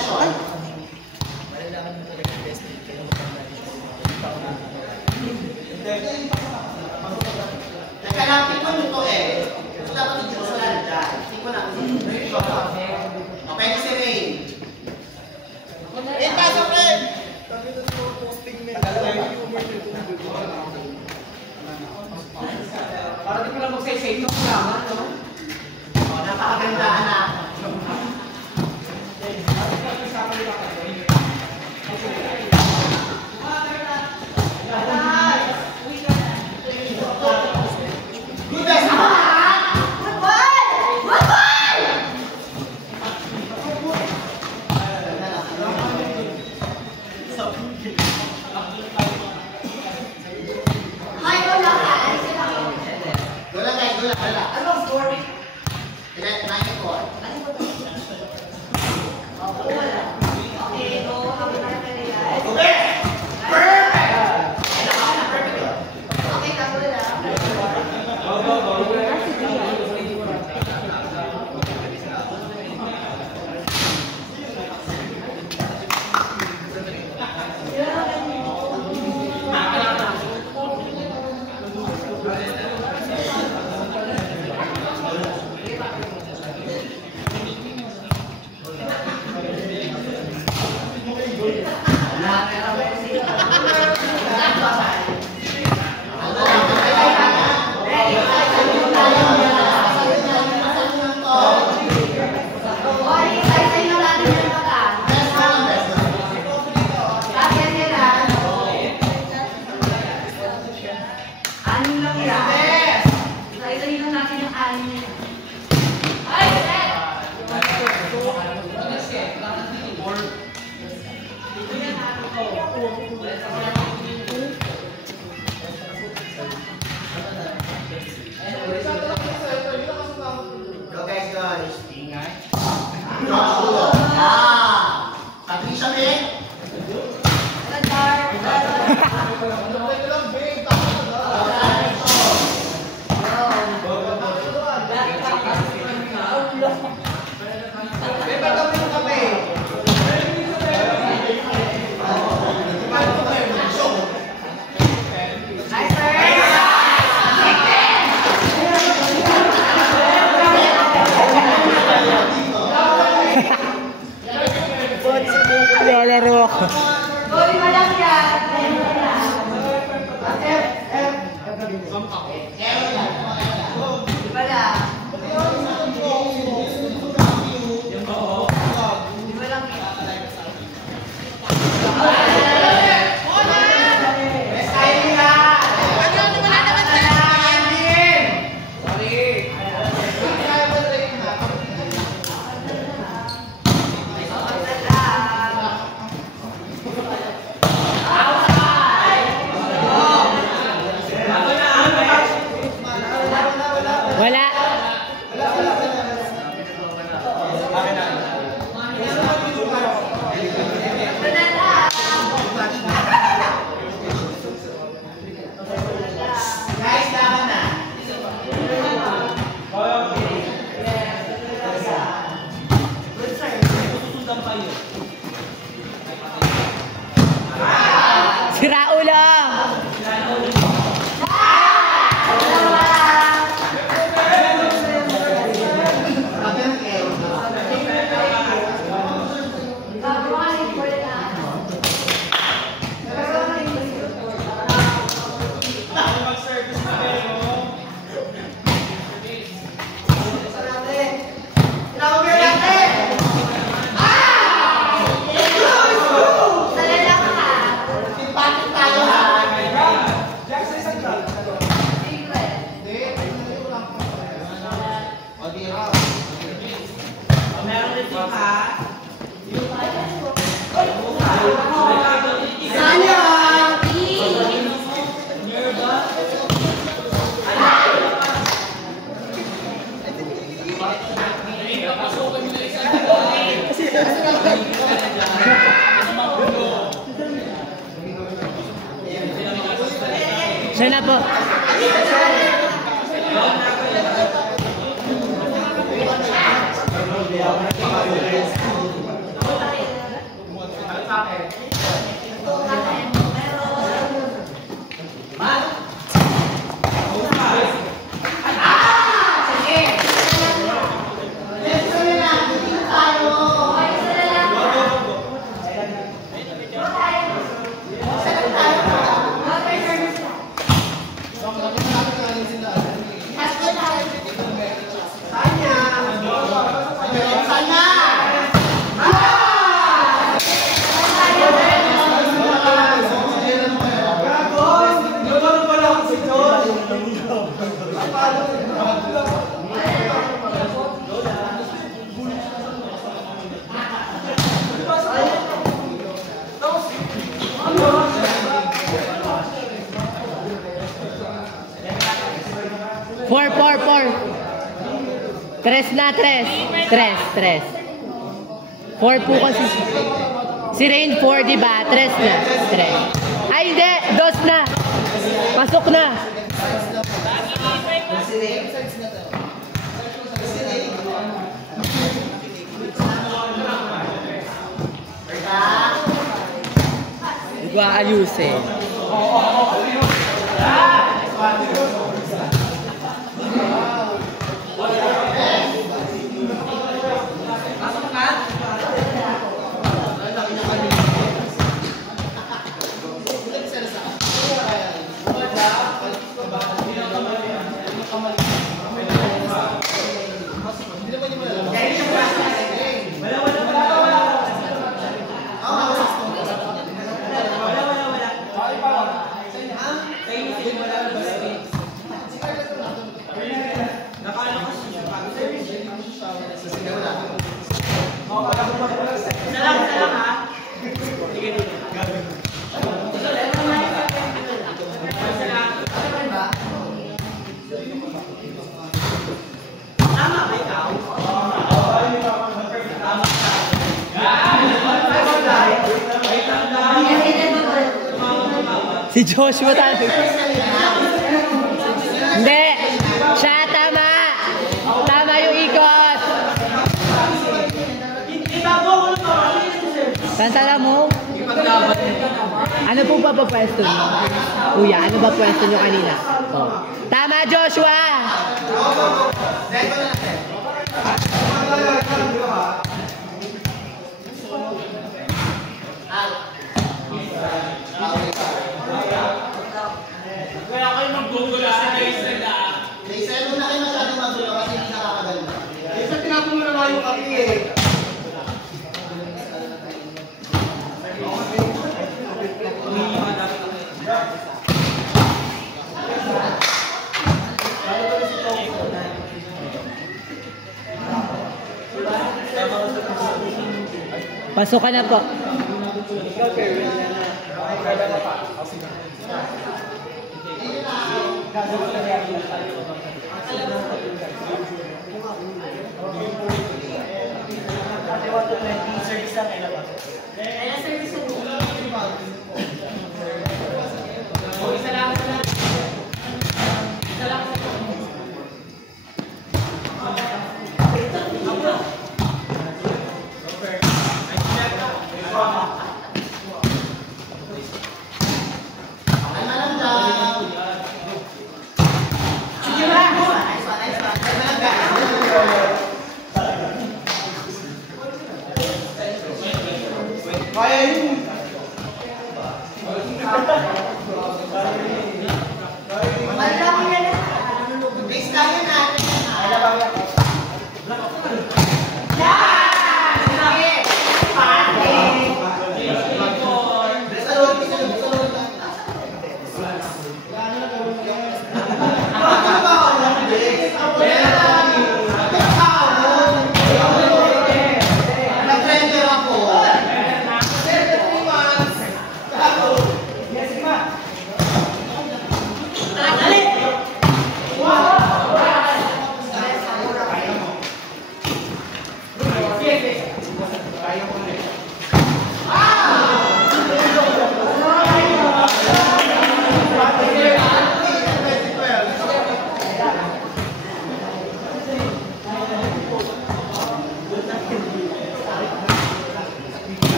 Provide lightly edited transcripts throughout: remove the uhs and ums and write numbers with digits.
attention. Malalaman mo talaga yung best friend kayo Nagkalapit mo nito eh. Gusto dapat yung Diyos wala na dyan. Hindi ko lang. Okay na si Ray. Eh, pasok rin! Para di ko lang magsay-say nung kailangan, no? Napakaganda anak. Lalaro ako. Goy, walang yan. Wala. Sira ulo! Sana po. Tres na, tres. Tres. 4 po kasi. Si Rain 4, di ba? Tres na. Tres. Ay, hindi. Dos na. Pasok na. Hindi ko aayusin. Si Joshua tayo. Hindi. Siya, tama. Tama yung ikot. Tantala mo? Ano po ba pwesto niyo? Kuya, ano ba pwesto niyo kanina? Oh. Tama, Joshua! Kaya kayo mag-google sa Jason na. Jason, muna kayo masyadong magulo kasi hindi nakakagaling. Jason, tinapon mo na nga yung kaki eh. Pasok ka na po.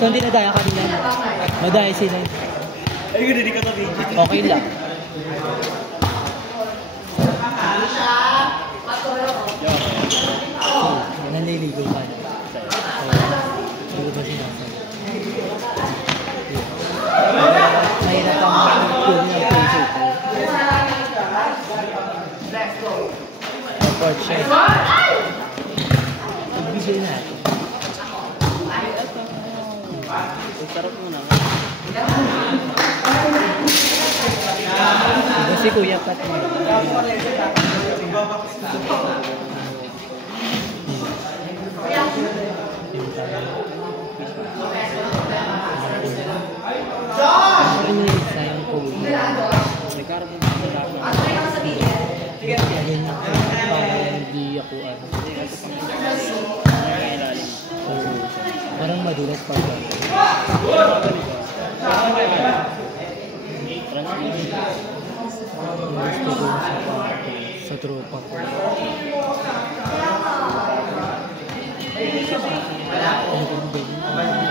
Saan dinadaya ka nila? Madaya sila. Ay, ganun din ka to, video. Okay lang. Nanliligo ka na. Hindi ko ba sinasabi? Mahirap ang kunin ng puso ko. Report siya. Ibigay natin. Sarap mo na. Diba si Kuya Pat mo? Sayang po. Nagkaroon mo sa lahat na. Ayun na. Para hindi ako ano. Oo. Parang madulas pa ba? Gusto ko sa tropa ko. Ano kung ganyan?